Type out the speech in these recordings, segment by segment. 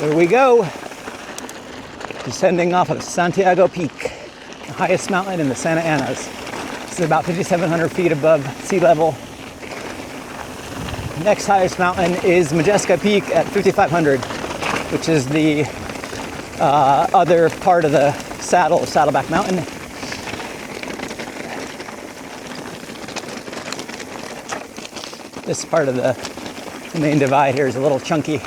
Here we go. Descending off of Santiago Peak, the highest mountain in the Santa Anas. This is about 5,700 feet above sea level. Next highest mountain is Santiago Peak at 5,500, which is the other part of the Saddleback Mountain. This part of the main divide here is a little chunky.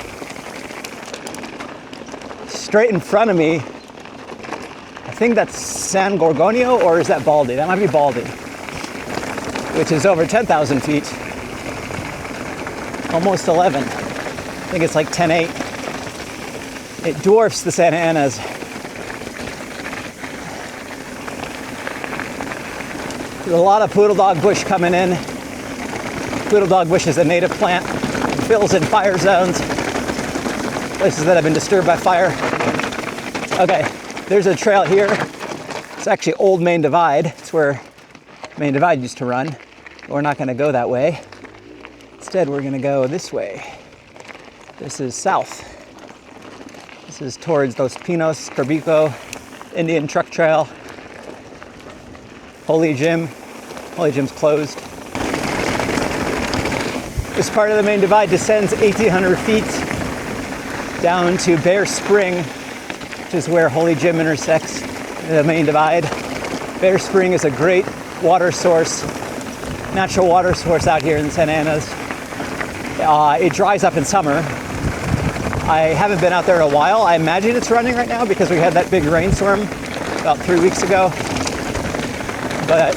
Straight in front of me, I think that's San Gorgonio, or is that Baldy? That might be Baldy, which is over 10,000 feet. Almost 11. I think it's like 10.8. It dwarfs the Santa Anas. There's a lot of poodle dog bush coming in. Poodle dog bush is a native plant. It fills in fire zones, places that have been disturbed by fire. Okay, there's a trail here. It's actually Old Main Divide. It's where Main Divide used to run. We're not going to go that way. Instead, we're going to go this way. This is south. This is towards Los Pinos, Corbico, Indian Truck Trail, Holy Gym. Holy Gym's closed. This part of the Main Divide descends 1,800 feet down to Bear Spring, which is where Holy Gym intersects the Main Divide. Bear Spring is a great water source, natural water source out here in the Santa Anas. It dries up in summer. I haven't been out there in a while. I imagine it's running right now because we had that big rainstorm about 3 weeks ago. But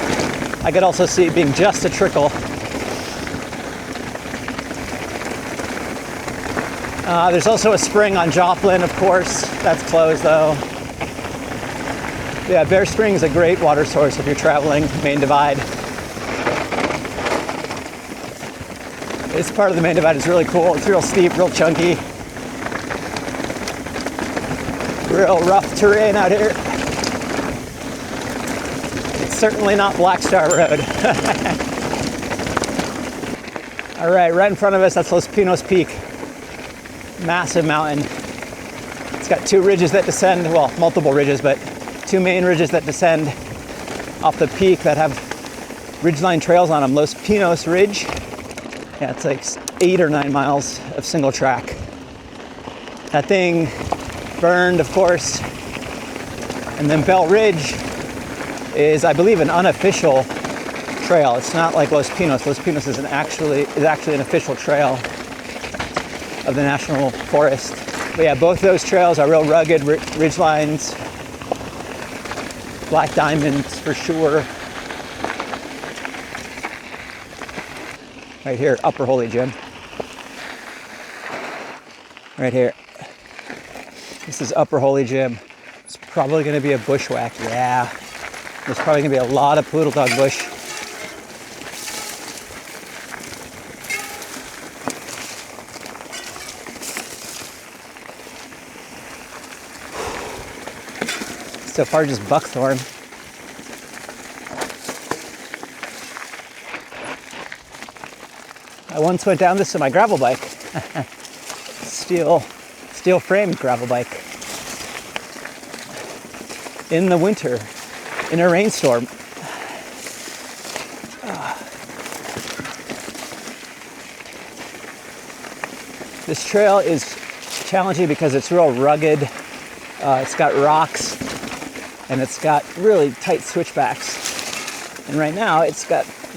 I could also see it being just a trickle. There's also a spring on Joplin, of course. That's closed though. Yeah, Bear Spring is a great water source if you're traveling Main Divide. This part of the Main Divide is really cool. It's real steep, real chunky. Real rough terrain out here. It's certainly not Black Star Road. All right in front of us, that's Los Pinos Peak. Massive mountain. It's got two ridges that descend, well, multiple ridges, but two main ridges that descend off the peak that have ridgeline trails on them. Los Pinos Ridge. Yeah, it's like 8 or 9 miles of single track. That thing burned, of course. And then Bell Ridge is, I believe, an unofficial trail. It's not like Los Pinos. Los Pinos is actually an official trail of the National Forest. But yeah, both those trails are real rugged ridge lines. Black diamonds for sure. Right here, Upper Holy Gym. Right here. This is Upper Holy Gym. It's probably gonna be a bushwhack, yeah. There's probably gonna be a lot of poodle dog bush. So far, just buckthorn. I once went down this in my gravel bike. Steel framed gravel bike. In the winter, in a rainstorm. This trail is challenging because it's real rugged. It's got rocks. And it's got really tight switchbacks. And right now it's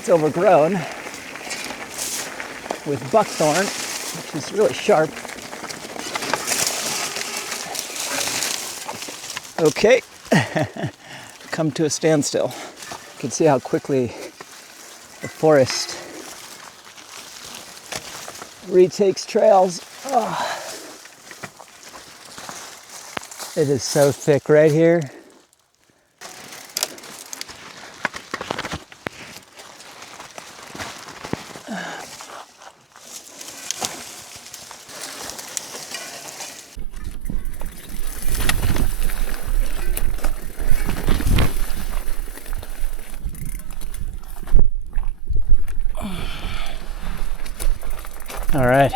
overgrown with buckthorn, which is really sharp. Okay, come to a standstill. You can see how quickly the forest retakes trails. Oh. It is so thick right here. All right.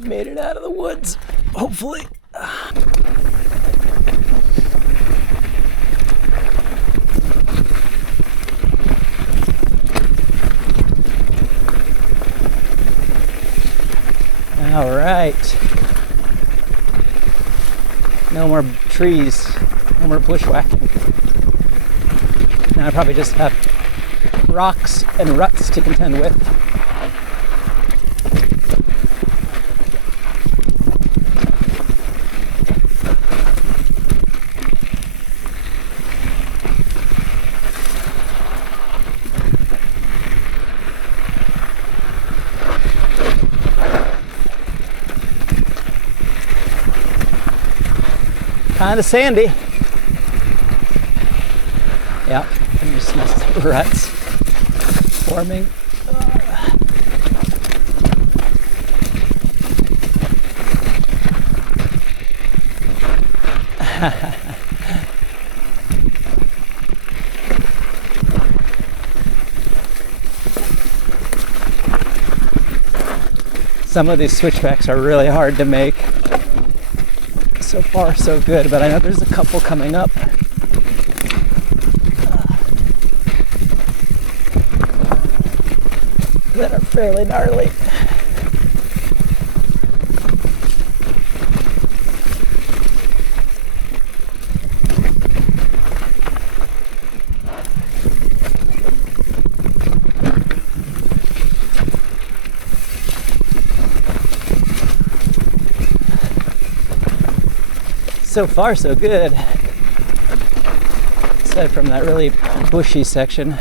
Made it out of the woods, hopefully. All right. No more trees, no more bushwhacking. Now I probably just have rocks and ruts to contend with. Kind of sandy. Yep, and you see ruts forming. Some of these switchbacks are really hard to make. So far, so good, but I know there's a couple coming up. That are fairly gnarly. So far, so good. Aside from that really bushy section.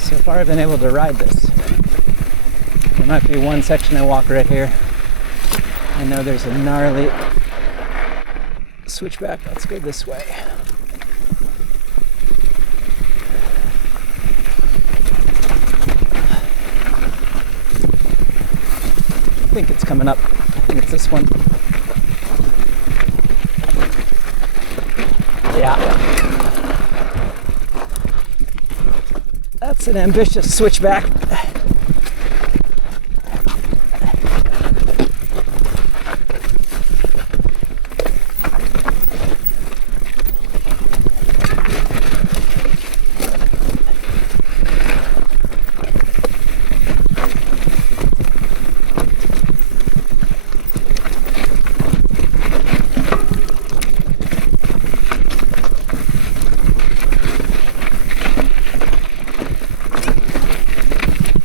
So far, I've been able to ride this. There might be one section I walk right here. I know there's a gnarly switchback. Let's go this way. I think it's coming up. I think it's this one. Yeah. That's an ambitious switchback.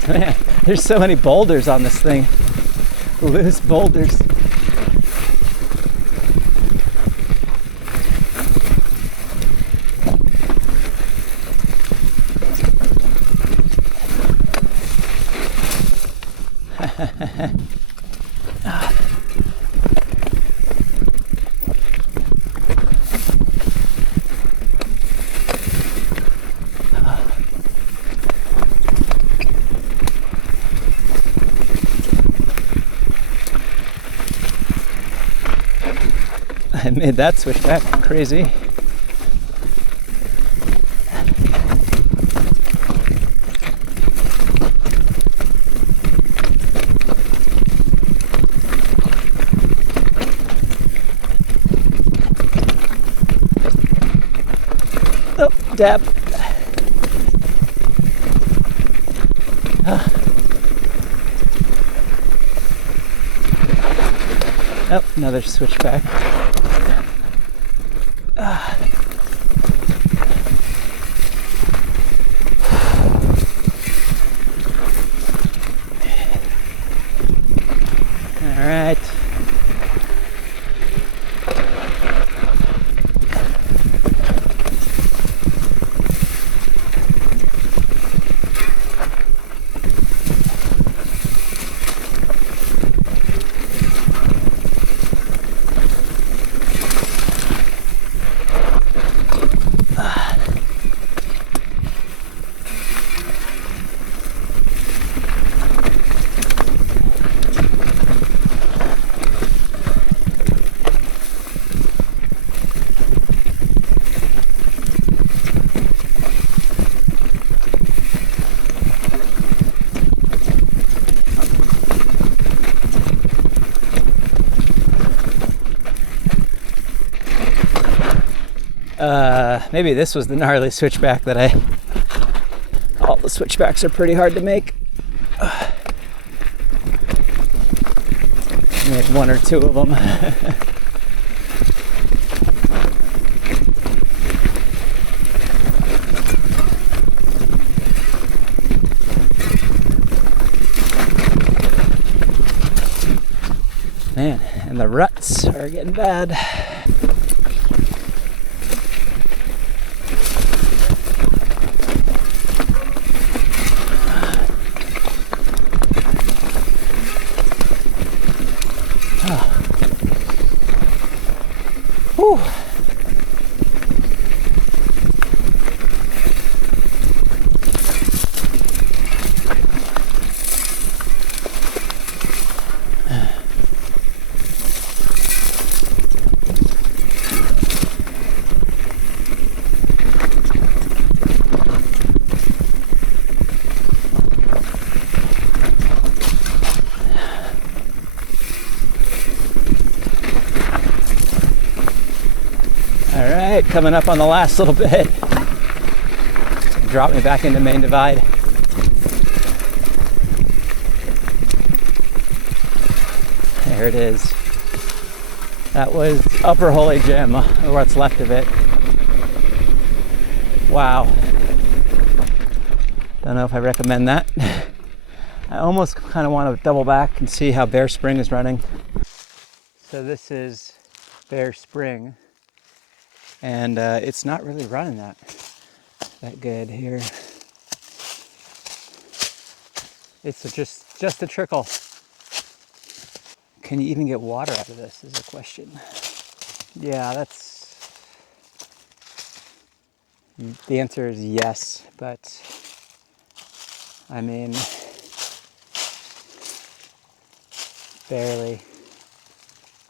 Man, there's so many boulders on this thing. Loose boulders. I made that switchback crazy. Oh, dab. Oh, another switchback. All right. Maybe this was the gnarly switchback that all the switchbacks are pretty hard to make. Make one or two of them. Man, and the ruts are getting bad. Whew. All right, coming up on the last little bit. Drop me back into Main Divide. There it is. That was Upper Holy Gem, or what's left of it. Wow. Don't know if I recommend that. I almost kind of want to double back and see how Bear Spring is running. So this is Bear Spring, and it's not really running that good here. It's just a trickle. Can you even get water out of this is the question. Yeah, the answer is yes, but I mean, barely.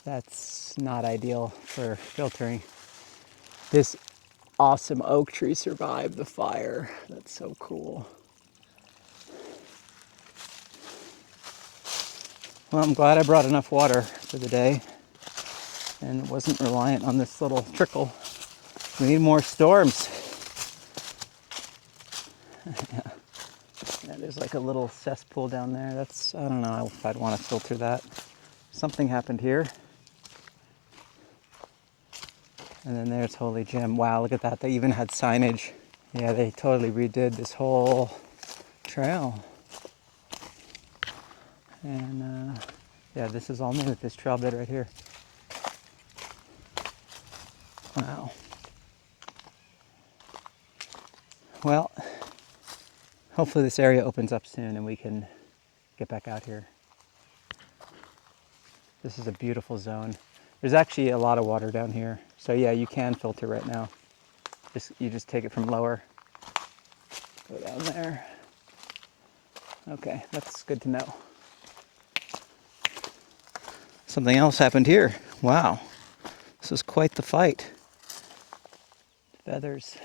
That's not ideal for filtering. This awesome oak tree survived the fire. That's so cool. Well, I'm glad I brought enough water for the day and wasn't reliant on this little trickle. We need more storms. Yeah, there's like a little cesspool down there. I don't know if I'd want to filter that. Something happened here. And then there's Holy Gem. Wow, look at that. They even had signage. Yeah, they totally redid this whole trail. And yeah, this is all new with this trail bed right here. Wow. Well, hopefully this area opens up soon and we can get back out here. This is a beautiful zone. There's actually a lot of water down here. So yeah, you can filter right now. You just take it from lower. Go down there. Okay, that's good to know. Something else happened here. Wow, this was quite the fight. Feathers.